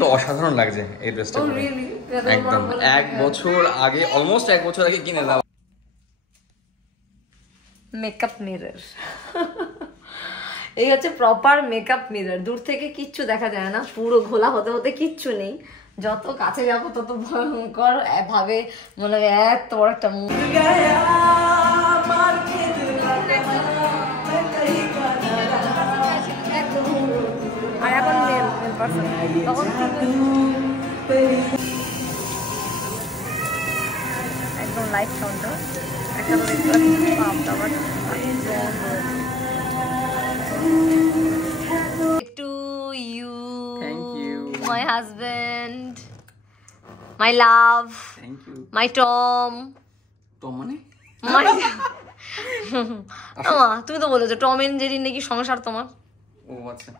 তো অসাধারণ লাগছে এই ড্রেসটা পরে। একদম 1 বছর আগে, অলমোস্ট 1 বছর আগে কিনে দাও। মেকআপ মিরর, এই হচ্ছে প্রপার মেকআপ মিরর। দূর থেকে কিচ্ছু দেখা যায় না, পুরো ঘোলা হতে হতে কিচ্ছু নেই। যত কাছে যাবো তত ভয়ঙ্কর ভাবে মনে হয় এত বড় একটা মুখ। আর এখন মেল পারসন, তখন একদম লাইট সাউন্ড একটা to you. Thank you. My husband, my love. Thank you. My Tom. Tom মানে? My তুমি তো বলেছো টম এন্ড জেরি নাকি সংসার তোমার। ও আচ্ছা,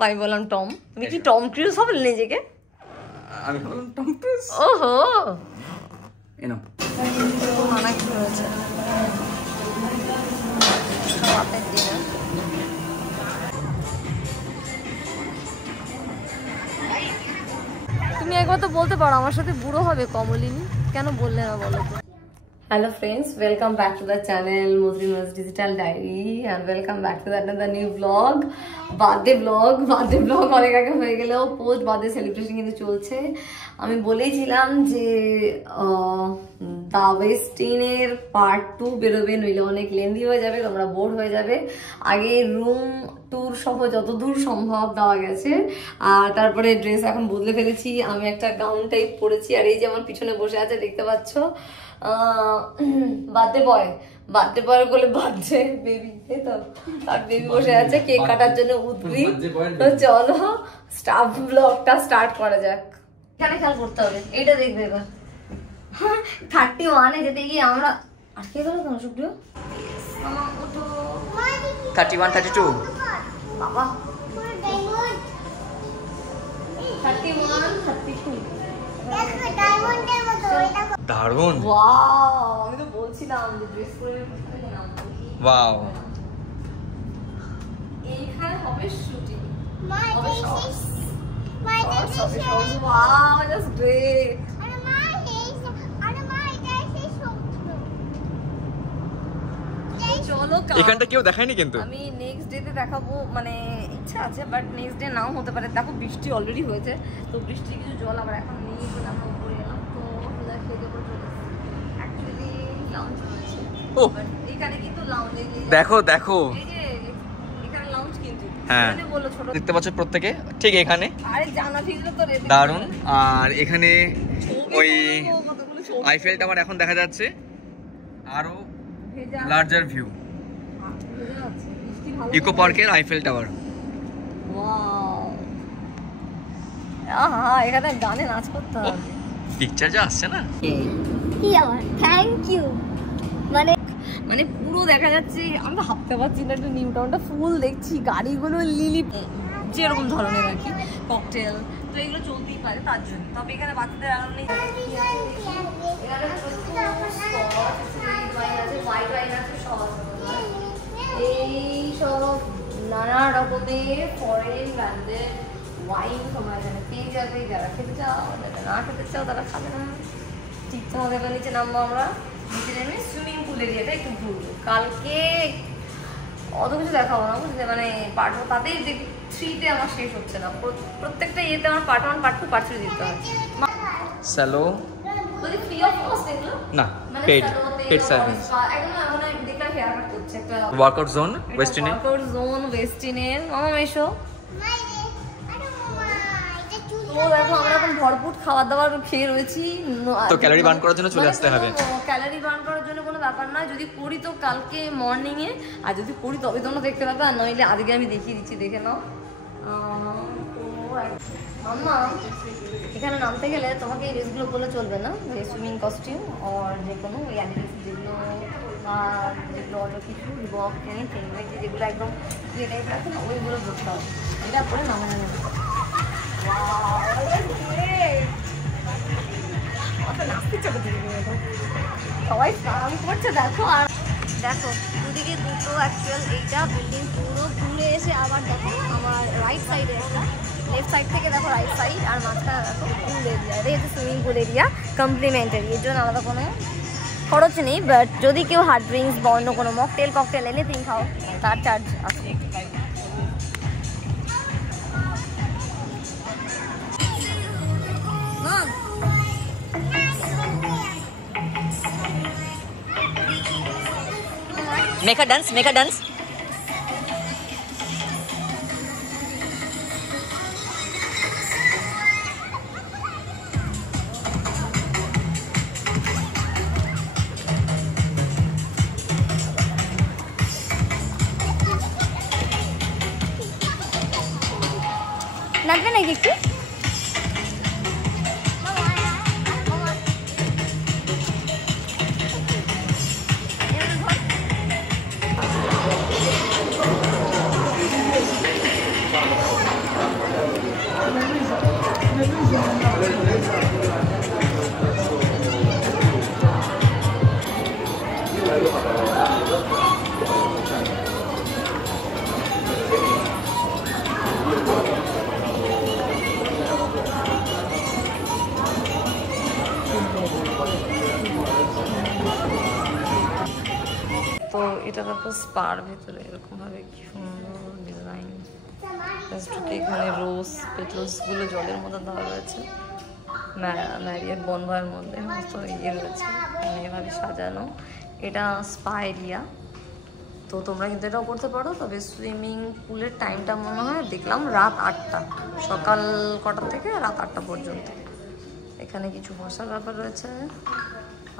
তাই বললাম টম। তুমি কি টম ক্রুজ হবে নিজেকে? আমি বললাম টম ক্রুজ। ওহো, এনো মানা কি হয়েছে? তুমি একবার তো বলতে পারো আমার সাথে বুড়ো হবে কমলিনী, কেন বললে না বলো তো? Hello friends, welcome back to the channel Moslima's Digital Diary and welcome back to another new vlog. Birthday vlog অনেক আগে হয়ে গেলেও পোস্ট বার্থডে সেলিব্রেশন কিন্তু চলছে। আমি বলেছিলাম যে দ্য ওয়েস্টিনের পার্ট 2 বেরোবে, নইলে অনেক লেন্দি হয়ে যাবে, তোমরা বোর হয়ে যাবে। আগে রুম ট্যুর সহ যতদূর সম্ভব দেওয়া গেছে, আর তারপরে ড্রেস এখন বদলে ফেলেছি। আমি একটা গাউন টাইপ পরেছি, আর এই যে আমার পিছনে বসে আছে দেখতে পাচ্ছ বার্থডে বয় বলে বার্থডে বেবি, তো তার বেবি বসে আছে কেক কাটার জন্য উদ্গ্রীব। তো চলো স্টাফ ব্লগটা স্টার্ট করা যাক। এখানে খেয়াল করতে হবে, এইটা দেখবে এবার 31-এ যেতে গিয়ে আমরা আটকে গেল কেন? সুপ্রিয় 31 32 বাবা 31 32 দারুণ। ওয়াও, আমি তো বলছিলাম যে ড্রেস পরে ওয়াও, এইখানে হবে শুটিং, হবে শর্টস, ওয়াও জাস্ট গ্রেট। চলো এখানটা কেউ দেখায়নি কিন্তু আমি নেক্সট ডেতে দেখাবো, মানে ইচ্ছা আছে, বাট নেক্সট ডে নাও হতে পারে। দেখো বৃষ্টি অলরেডি হয়েছে, তো বৃষ্টির কিছু জল আবার এখন নিয়ে চলে আমরা উপরে এলাম। তো অ্যাকচুয়ালি লাউঞ্জ রয়েছে, এখানে কিন্তু লাউঞ্জে দেখো এই যে এখানে লাউঞ্জ কিন্তু হ্যাঁ বললো ছোট দেখতে পাচ্ছ প্রত্যেকে ঠিক এখানে। আরে জানা ভিড়লে তো দারুণ। আর এখানে ওই আইফেল টাওয়ার এখন দেখা যাচ্ছে, আরো লার্জার ভিউ ইকো পার্কের আইফেল টাওয়ার। এখানে গানে নাচ করতে হবে, পিকচার যা আসছে না। কি আবার থ্যাংক ইউ, মানে পুরো দেখা যাচ্ছে। আমি তো ভাবতে পারছি না, একটু নিউ টাউনটা ফুল দেখছি, গাড়িগুলো লিলি যেরকম ধরনের আর কি, ককটেল, তো এগুলো চলতেই পারে তার জন্য। তবে এখানে বাচ্চাদের আরাম নেই, এই সব নানা রকমের ফরেন ব্র্যান্ডের ওয়াইন তোমরা এখানে পেয়ে যাবে। যারা খেতে চাও, যারা না খেতে চাও তারা খাবে না। ঠিক তোমাদের এবার নিচে নামবো আমরা, নিচে নেমে সুইমিং পুল এরিয়াটা একটু ঘুরবো। কালকে অত কিছু দেখাবো না বুঝলে, মানে পার্ট তাতেই 3-তে আমার শেষ হচ্ছে না, প্রত্যেকটা ইয়েতে আমার পার্ট 1 পার্ট 2 পার্ট 3 দিতে হয়। স্যালো যদি ফ্রি অফ কস্ট এগুলো না, পেড সার্ভিস। একদম আমরা দেখলাম হেয়ার কাট করছে একটা ওয়ার্কআউট জোন ওয়েস্টিনে, ওয়েস্টিনের মামা মেশো। তো দেখো আমরা এখন ভরপুর খাবার দাবার খেয়ে রয়েছি, তো ক্যালোরি বার্ন করার জন্য চলে আসতে হবে। ক্যালোরি বার্ন করার জন্য কোনো ব্যাপার না, যদি করি তো কালকে মর্নিং এ, আর যদি করি তবে তোমরা দেখতে পাবে, আর নইলে আজকে আমি দেখিয়ে দিচ্ছি, দেখে নাও। মাম্মা এখানে নামতে গেলে তোমাকে এই ড্রেসগুলো বলে চলবে না, সুইমিং কস্টিউম আর যে কোনো ওই অ্যাডিডাস যেগুলো, আর যেগুলো অন্য কিছু রিবক এনিথিং, যেগুলো একদম ইয়ে টাইপের আছে না, ওইগুলো পরতে হবে। এটা পরে নামে না সবাই স্নান করছে দেখো। আর দেখো দুদিকে দুটো অ্যাকচুয়াল, এইটা বিল্ডিং পুরো ঘুরে এসে আবার দেখো আমার রাইট সাইডে একটা লেফট সাইড থেকে দেখো রাইট সাইড, আর মাঝখানে দেখো পুল এরিয়া। এটা হচ্ছে সুইমিং পুল এরিয়া, কমপ্লিমেন্টারি, এর জন্য আলাদা কোনো খরচ নেই। বাট যদি কেউ হার্ড ড্রিঙ্কস বা অন্য কোনো মকটেল ককটেল এনিথিং খাও তার চার্জ আছে। Make a dance, make a dance. নাচবে নাকি একটু? তো এটা দেখো স্পার ভিতরে এরকমভাবে কি সুন্দর ডিজাইন, এখানে রোজ পেটলসগুলো জলের মধ্যে দেওয়া রয়েছে, ম্যারিয়েট বনভার মধ্যে সমস্ত ইয়ে রয়েছে, মানে এভাবে সাজানো। এটা স্পা এরিয়া, তো তোমরা কিন্তু এটাও করতে পারো। তবে সুইমিং পুলের টাইমটা মনে হয় দেখলাম রাত 8টা, সকাল কটা থেকে রাত 8টা পর্যন্ত। এখানে কিছু বসার ব্যাপার রয়েছে,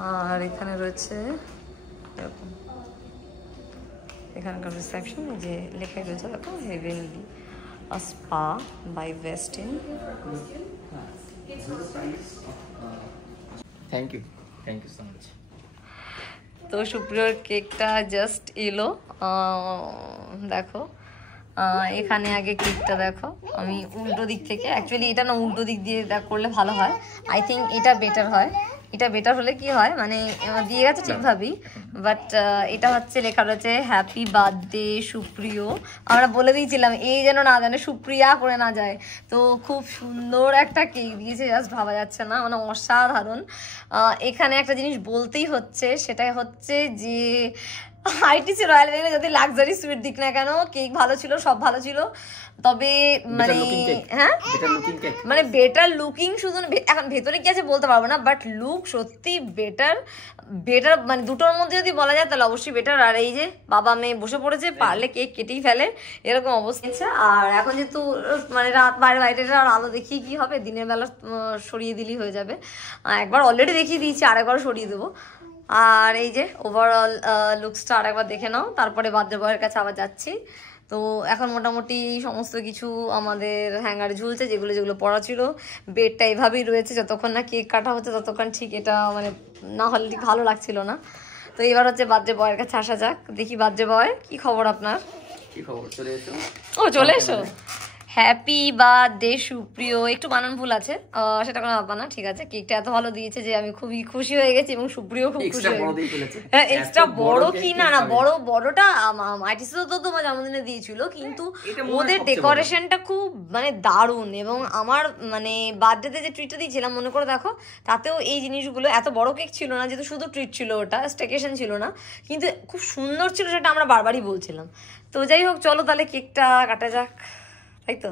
আর এখানে রয়েছে এরকম এখানকার রিসেপশন, যে লেখাই রয়েছে দেখো heavenly spa by Westin. Thank you so much. তো সুপ্রিয়র কেকটা জাস্ট এলো, দেখো এখানে আগে কেকটা দেখো, আমি উল্টো দিক থেকে, অ্যাকচুয়ালি এটা না উল্টো দিক দিয়ে করলে ভালো হয়, আই থিঙ্ক এটা বেটার হয়। এটা বেটার হলে কি হয়, মানে দিয়ে গেছে ঠিকভাবেই, বাট এটা হচ্ছে লেখা রয়েছে হ্যাপি বার্থডে সুপ্রিয়। আমরা বলে দিয়েছিলাম এই যেন না জানে সুপ্রিয়া করে না যায়। তো খুব সুন্দর একটা কেক দিয়েছে, জাস্ট ভাবা যাচ্ছে না, মানে অসাধারণ। এখানে একটা জিনিস বলতেই হচ্ছে, সেটাই হচ্ছে যে আইটিসি রয়্যাল ভেনে যদি লাক্সারি সুইট দিক না কেন, কেক ভালো ছিল, সব ভালো ছিল। তবে মানে হ্যাঁ মানে বেটার লুকিং, শুধু এখন ভেতরে কি আছে বলতে পারবো না, বাট লুক সত্যি বেটার মানে দুটোর মধ্যে যদি বলা যায় তাহলে অবশ্যই বেটার। আর এই যে বাবা মেয়ে বসে পড়েছে, পারলে কেক কেটেই ফেলে এরকম অবস্থা। আর এখন যেহেতু মানে রাত বাইরে আর আলো দেখিয়ে কি হবে, দিনের বেলা সরিয়ে দিলেই হয়ে যাবে। একবার অলরেডি দেখিয়ে দিয়েছি, আরেকবার সরিয়ে দেবো। আর এই যে ওভারঅল লুকসটা আরেকবার দেখে নাও, তারপরে বার্থডে বয়ের কাছে আবার যাচ্ছি। তো এখন মোটামুটি সমস্ত কিছু আমাদের হ্যাঙ্গারে ঝুলছে, যেগুলো পড়া ছিল। বেডটা এভাবেই রয়েছে, যতক্ষণ না কেক কাটা হচ্ছে ততক্ষণ ঠিক, এটা মানে না হলে ঠিক ভালো লাগছিল না। তো এবার হচ্ছে বার্থডে বয়ের কাছে আসা যাক, দেখি বার্থডে বয় কি খবর আপনার? কি খবর? চলে এসো। ও চলে এসো। হ্যাপি বার্থডে সুপ্রিয়, একটু বানান ভুল আছে, সেটা কোনো ব্যাপার না, ঠিক আছে। কেকটা এত ভালো দিয়েছে যে আমি খুবই খুশি হয়ে গেছি, এবং সুপ্রিয় খুব খুশি হয়ে গেছে। হ্যাঁ, এক্সট্রা বড় কি না বড়টা আইটিসি তো তোমার জন্মদিনে দিয়েছিল, কিন্তু ওদের ডেকোরেশনটা খুব মানে দারুণ। এবং আমার মানে বার্থডেতে যে ট্রিটটা দিয়েছিলাম, মনে করে দেখো, তাতেও এই জিনিসগুলো, এত বড় কেক ছিল না, যেহেতু শুধু ট্রিট ছিল, ওটা স্টেকেশন ছিল না, কিন্তু খুব সুন্দর ছিল, সেটা আমরা বারবারই বলছিলাম। তো যাই হোক, চলো তাহলে কেকটা কাটা যাক, তাই তো?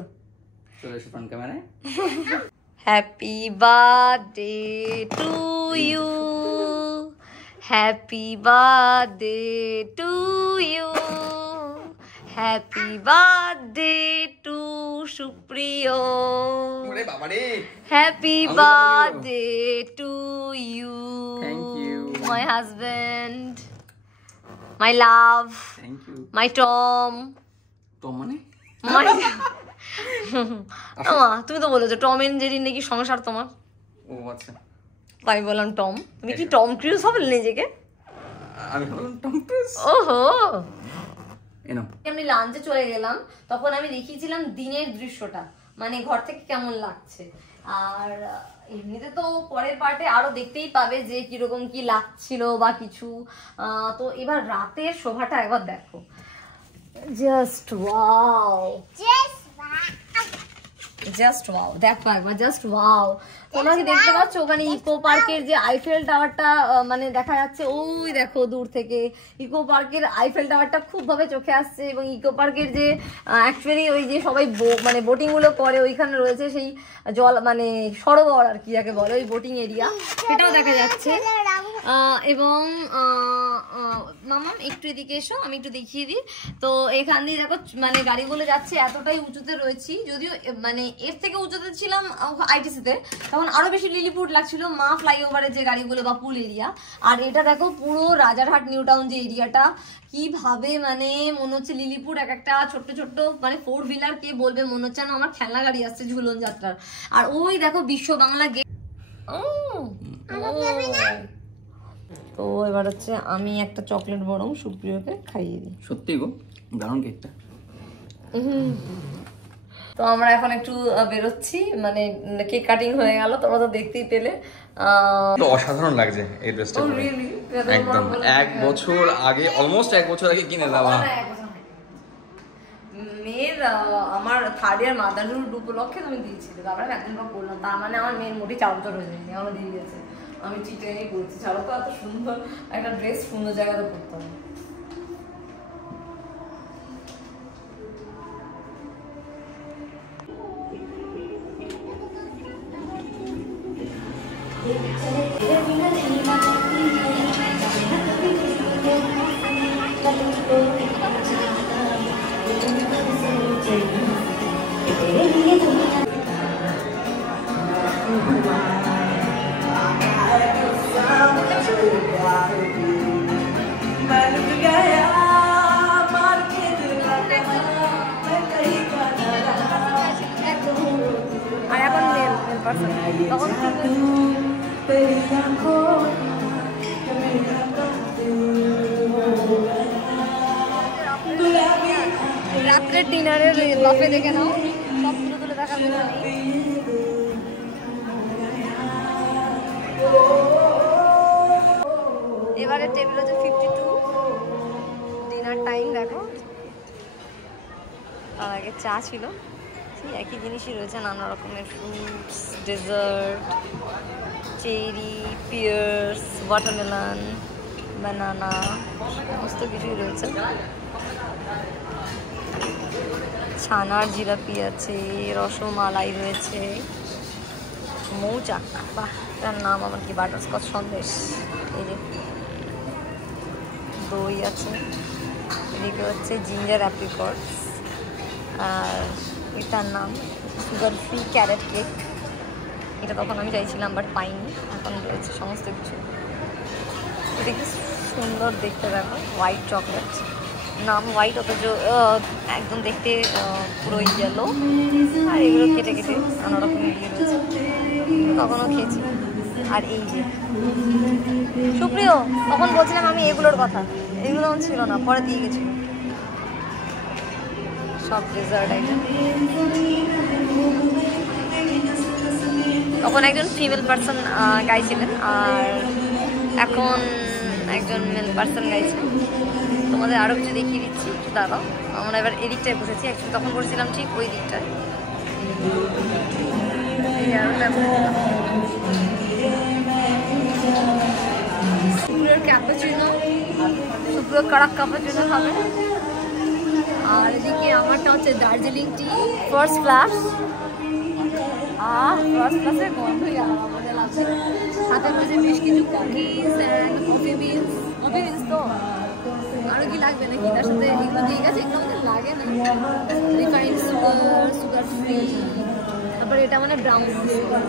চলে এসো ফ্রন্ট ক্যামেরায়। Happy birthday to you, happy birthday to you, happy birthday to Supriyo, happy birthday to you, my husband, my love, my Tom. Tom মানে? তুমি তো বলেছো টম এন্ড জেরি নাকি সংসার তোমার। ও আচ্ছা, তাই বললাম টম। তুমি কি টম ক্রুজ হবে নিজেকে? আমি বললাম টম ক্রুজ। ওহো, এনো আমি লাঞ্চে চলে গেলাম, তখন আমি দেখিয়েছিলাম দিনের দৃশ্যটা, মানে ঘর থেকে কেমন লাগছে। আর এমনিতে তো পরের পার্টে আরো দেখতেই পাবে যে কিরকম কি লাগছিল বা কিছু। তো এবার রাতের শোভাটা একবার দেখো, জাস্ট ওয়াও। জাস্ট ওয়াও, দেখো একবার জাস্ট ওয়াও। তোমরা কি দেখতে পাচ্ছ ওখানে ইকো পার্কের যে আইফেল টাওয়ারটা মানে দেখা যাচ্ছে, ওই দেখো দূর থেকে ইকো পার্কের আইফেল টাওয়ারটা খুব ভাবে চোখে আসছে। এবং ইকো পার্কের যে অ্যাকচুয়ালি ওই যে সবাই মানে বোটিং গুলো করে ওইখানে রয়েছে সেই জল মানে সরোবর আর কি যাকে বলে, ওই বোটিং এরিয়া, সেটাও দেখা যাচ্ছে। এবং মামা একটু এদিকে এসো, আমি একটু দেখিয়ে দিই। তো এখান দিয়ে দেখো মানে গাড়িগুলো যাচ্ছে, এতটাই উঁচুতে রয়েছি, যদিও মানে এর থেকে উঁচুতে ছিলাম আইটিসিতে, তখন আরো বেশি লিলিপুট লাগছিল মা ফ্লাইওভারের যে গাড়িগুলো বা পুল এরিয়া। আর এটা দেখো পুরো রাজারহাট নিউ টাউন যে এরিয়াটা, কিভাবে মানে মনে হচ্ছে লিলিপুর এক একটা ছোট্ট ছোট্ট মানে 4 হুইলার কে বলবে, মনে হচ্ছে না আমার খেলনা গাড়ি আসছে ঝুলন যাত্রার। আর ওই দেখো বিশ্ব বাংলা গেট। তো এবার হচ্ছে আমি একটা চকলেট বরং সুপ্রিয়কে খাইয়ে দিই। সত্যি গো দারুণ কেকটা। তো আমরা এখন একটু বেরোচ্ছি, মানে কেক কাটিং হয়ে গেল, তোমরা তো দেখতেই পেলে। তো অসাধারণ লাগছে এই ড্রেসটা পরে। একদম 1 বছর আগে, অলমোস্ট 1 বছর আগে কিনে দেওয়া। মেয়ের আমার 3rd ইয়ার মাদারহুড উপলক্ষে তুমি দিয়েছিলে, তারপরে একদিন পর করলাম, তার মানে আমার মেয়ের মোটি 4 বছর হয়ে যায়নি, আমার দিয়ে গেছে। আমি চিটাই বলছি, ছাড়ো তো, এত সুন্দর একটা ড্রেস সুন্দর জায়গাতে পরতে হবে। আর এখন মেল পারসন, তখন রাত্রের ডিনারের বাফে দেখে নাও, সব তুলে তুলে দেখাবে। এবারে টেবিল হচ্ছে 52, ডিনার টাইম দেখো। আর আগে চা ছিল, সেই একই জিনিসই রয়েছে, নানা রকমের fruits, dessert, cherry, pears, watermelon, banana, সমস্ত কিছুই রয়েছে। ছানার জিলাপি আছে, রসমালাই রয়েছে, মৌচাক, বাহ তার নাম আমার কি, বাটারস্কচ সন্দেশ, এই যে দই আছে, এদিকে হচ্ছে জিঞ্জার অ্যাপ্রিকটস, আর এটার নাম সুগার ফ্রি ক্যারেট কেক। এটা তখন আমি চাইছিলাম বাট পাইনি, এখন রয়েছে সমস্ত কিছু। এটা কি সুন্দর দেখতে দেখো, হোয়াইট চকলেট, নাম হোয়াইট অথচ একদম দেখতে পুরো ইয়েলো। আর এগুলো কেটে কেটে নানা রকম দিয়ে রয়েছে, তখনও খেয়েছি। আর এই যে সুপ্রিয়, তখন বলছিলাম আমি এগুলোর কথা, এগুলো ছিল না, পরে দিয়ে গেছিল সব ডেজার্ট আইটেম। তখন একজন ফিমেল পার্সন গাইছিলেন, আর এখন একজন মেল পার্সন গাইছে। তোমাদের আরও কিছু দেখিয়ে দিচ্ছি, দাঁড়াও। আমরা এবার এদিকটায় বসেছি, অ্যাকচুয়ালি তখন বসেছিলাম ঠিক ওই দিকটায়। সুপ্রিয়র ক্যাপাচিনো, সুপ্রিয়র কড়ক ক্যাপাচিনো খাবে। আর এদিকে আমারটা হচ্ছে দার্জিলিং টি ফার্স্ট ক্লাস। ফার্স্ট ক্লাসের গন্ধই আমাদের লাগছে। হাতে রয়েছে বেশ কিছু cookies and coffee beans. Coffee beans তো আরও কি লাগবে নাকি, তার সাথে এগুলো দিয়ে গেছে, এগুলো আমাদের লাগে না। Refined sugar, sugar free. তারপরে এটা মানে brown sugar,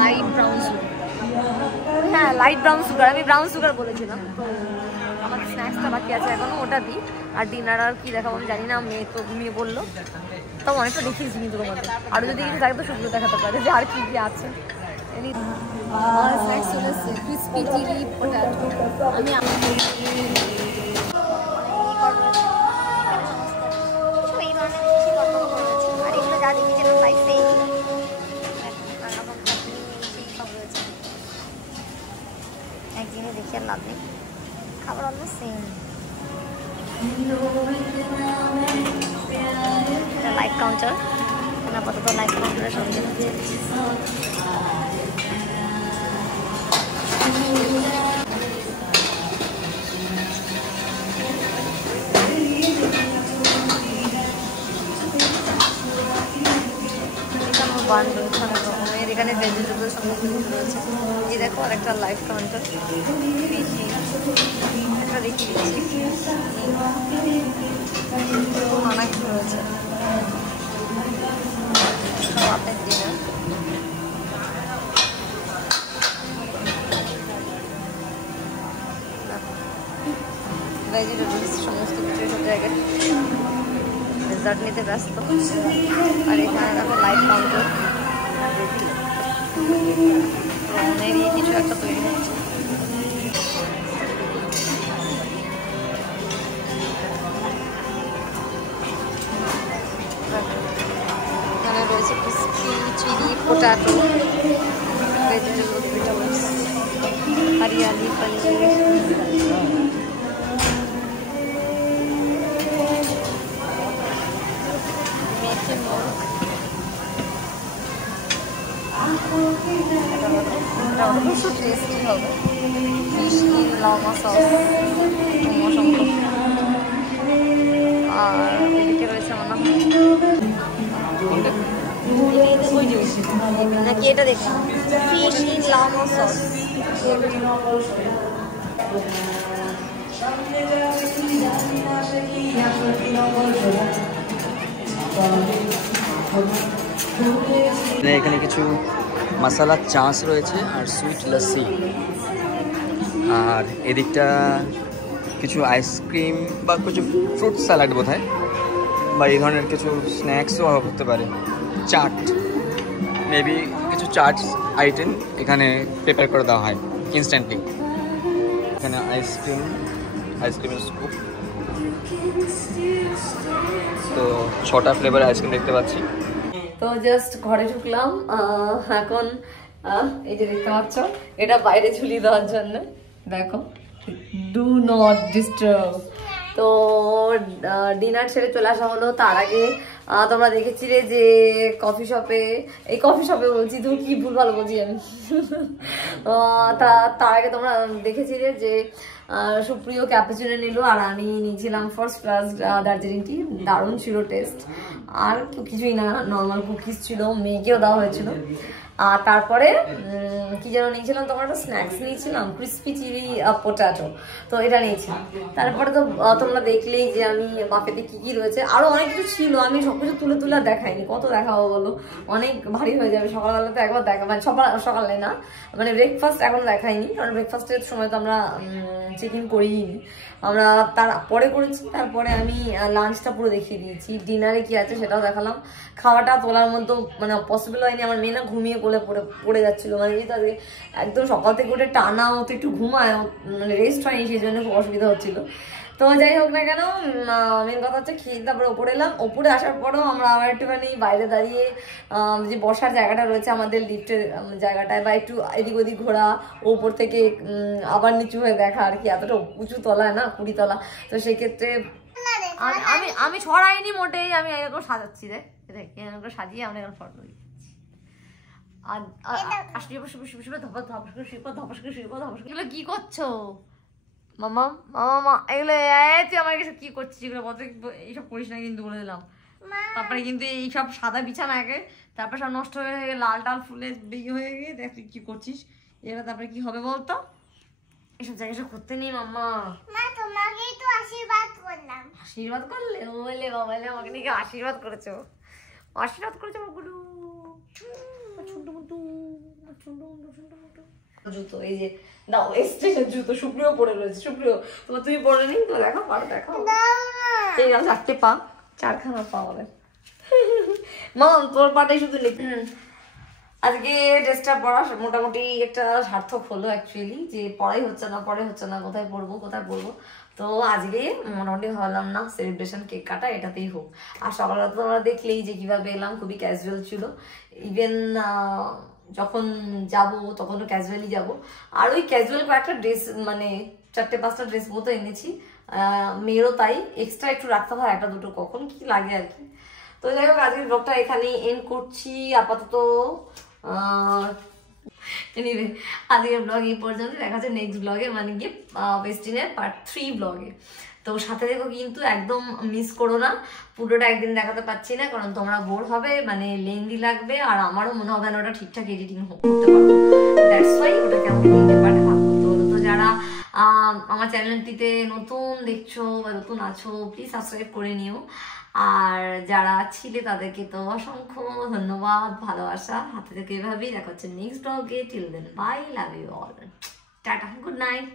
light brown sugar. হ্যাঁ লাইট ব্রাউন সুগার, আমি ব্রাউন সুগার বলেছিলাম। আমার স্ন্যাক্সটা বাকি আছে এখনো, ওটা দিই। আর ডিনার আর কি দেখাবো আমি জানি না, মেয়ে বললো, তাও অনেকটা দেখিয়েছি কিন্তু তোমাদের। আরও যদি কিছু থাকে তো সেগুলো দেখাতে পারে যে আর কি কি আছে। স্ন্যাক্স চলে এসছে, ক্রিসপি চিলি পটাটো। আমি একদিনে দেখি আর লাভ নেই, খাবার almost same. Light counter counter, আপাতত লাইভ কাউন্টারের সঙ্গে হচ্ছে। বান্ডল অনেক রকমের, এখানে ভেজিটেবল সমস্ত কিছু রয়েছে। এই দেখো আরেকটা লাইভ কাউন্টার, একটা দেখিয়ে দিচ্ছি, অনেক কিছু রয়েছে। রাতের ডিনার, ভেজিটেবলস সমস্ত কিছু সব জায়গায়। ডেজার্ট নিতে ব্যস্ত। আর এখানে দেখো লাইট কাউন্টার, রঙেরই কিছু একটা তৈরি হচ্ছে। এখানে রয়েছে crispy chilli potato, vegetables, hariyali paneer, অবশ্য টেস্টি হবে। ফিশ ইন লামা সস, আর এদিকে রয়েছে আমার নাকি এটা দেখছি, ফিশ ইন লামা সস। এখানে কিছু মশলা চাস রয়েছে আর সুইট লস্যি, আর এদিকটা কিছু আইসক্রিম বা কিছু ফ্রুট স্যালাড বোধ হয়, বা এই ধরনের কিছু স্ন্যাক্সও হতে পারে, চাট, মেবি কিছু চাট আইটেম এখানে প্রিপেয়ার করে দেওয়া হয় ইনস্ট্যান্টলি। এখানে আইসক্রিমের স্কুপ, তো 6টা ফ্লেভারের আইসক্রিম দেখতে পাচ্ছি। তো জাস্ট ঘরে ঢুকলাম এখন। এই যে দেখতে পাচ্ছ, এটা বাইরে ঝুলিয়ে দেওয়ার জন্য, দেখো ডু নট ডিস্টার্ব। তো ডিনার ছেড়ে চলে আসা হলো। তার আগে তোমরা দেখেছিলে যে কফি শপে বলছি, তো কি ভুল ভালো বলছি আমি। তার আগে তোমরা দেখেছিলে যে সুপ্রিয় ক্যাপুচিনো নিল, আর আমি নিয়েছিলাম ফার্স্ট ক্লাস দার্জিলিং টি। দারুণ ছিল টেস্ট, আর কিছুই না, নর্মাল কুকিজ ছিল, মেয়েকেও দেওয়া হয়েছিল। আর তারপরে কি যেন নিয়েছিলাম, তোমার একটা স্ন্যাক্স নিয়েছিলাম, ক্রিসপি চিলি পোটাটো, তো এটা নিয়েছিলাম। তারপরে তো তোমরা দেখলেই যে আমি বাফেতে কি কি রয়েছে, আরো অনেক কিছু ছিল, আমি সবকিছু তুলে তুলে দেখাইনি, কত দেখাবো বলো, অনেক ভারী হয়ে যাবে। সকালবেলা তো একবার দেখা, মানে সকালে না, মানে ব্রেকফাস্ট এখন দেখাইনি, কারণ ব্রেকফাস্টের সময় তো আমরা চেক ইন করিনি, আমরা তারপরে করেছি। তারপরে আমি লাঞ্চটা পুরো দেখিয়ে দিয়েছি, ডিনারে কি আছে সেটাও দেখালাম। খাওয়াটা তোলার মতো মানে পসিবল হয়নি, আমার মেয়ে না ঘুমিয়ে পড়ে যাচ্ছিল, মানে তাদের একদম সকাল থেকে উঠে টানা, ও তো একটু ঘুমায়, মানে রেস্ট হয়নি, সেই জন্য খুব অসুবিধা হচ্ছিল। তো যাই হোক না কেন, মেন কথা হচ্ছে খেয়ে তারপরে ওপরে এলাম। ওপরে আসার পরেও আমরা আবার একটুখানি বাইরে দাঁড়িয়ে যে বসার জায়গাটা রয়েছে আমাদের লিফটের জায়গাটায়, বা একটু এদিক ওদিক ঘোরা, ওপর থেকে আবার নিচু হয়ে দেখা আর কি, এতটা উঁচু তলায় না, 20 তলা, তো সেক্ষেত্রে আমি ছড়াইনি মোটেই, আমি এরকম সাজাচ্ছি রে, এরকম সাজিয়ে আমরা এখন ফটো দিই। এগুলো কি করছো মামা? এগুলো তুই আমার কাছে কি করছিস? এগুলো বলতে এইসব করিস না কিন্তু, বলে দিলাম। তারপরে কিন্তু এইসব সাদা বিছানা আগে, তারপরে সব নষ্ট হয়ে গিয়ে লাল টাল ফুলে বেগে হয়ে গিয়ে দেখ তুই কি করছিস। এবার তারপরে কি হবে বলতো? এসব জায়গায় সব করতে নেই মাম্মা। তোমাকেই তো আশীর্বাদ করলাম। আশীর্বাদ করলে? বলে বাবা আমাকে নাকি আশীর্বাদ করেছো, আশীর্বাদ করেছো বাবুলু। জুতো এই যে দাও, এক্সট্রেশন জুতো সুপ্রিয় পরে রয়েছে। সুপ্রিয় তোমার, তুমি পরে নি তো, দেখো পারো, দেখো এই নাও 4টে পা, 4খানা পা হবে। মা তোর পাটাই শুধু নেই। আজকে ড্রেসটা পরা মোটামুটি একটা সার্থক হলো অ্যাকচুয়ালি, যে পড়াই হচ্ছে না, কোথায় পড়বো। তো আজকে মোটামুটি ভাবলাম না সেলিব্রেশন, কেক কাটা, এটাতেই হোক। আর সকালবেলা তো আমরা দেখলেই যে কিভাবে এলাম, খুবই ক্যাজুয়াল ছিল। ইভেন যখন যাব তখনও ক্যাজুয়ালি যাব। আর ওই ক্যাজুয়াল কয়েকটা ড্রেস, মানে 4-5টা ড্রেস মতো এনেছি, মেয়েরও তাই, এক্সট্রা একটু রাখতে হয়, 1-2 কখন কি লাগে আর কি। তো যাই হোক আজকের ব্লগটা এখানে এন্ড করছি আপাতত। এনিওয়ে আজকের ব্লগ এই পর্যন্ত, দেখা যাচ্ছে নেক্সট ব্লগে, মানে গিয়ে ওয়েস্টিনের পার্ট 3 ব্লগে। তো সাথে দেখো কিন্তু একদম মিস করো না, পুরোটা একদিন দেখাতে পারছি না কারণ তোমরা বোর হবে, মানে লেন্দি লাগবে, আর আমারও মনে হবে না ওটা ঠিকঠাক এডিটিং করতে পারবো। দ্যাটস ওয়াই ওটাকে আমাকে 3টে পার্টে ভাগ করতে হলো। তো যারা আমার চ্যানেলটিতে নতুন দেখছো বা নতুন আছো প্লিজ সাবস্ক্রাইব করে নিও, আর যারা ছিলে তাদেরকে তো অসংখ্য ধন্যবাদ, ভালোবাসা। হাতে থেকে এভাবেই দেখা হচ্ছে নেক্সট ব্লগে। Till then bye, love you all, tata, good night.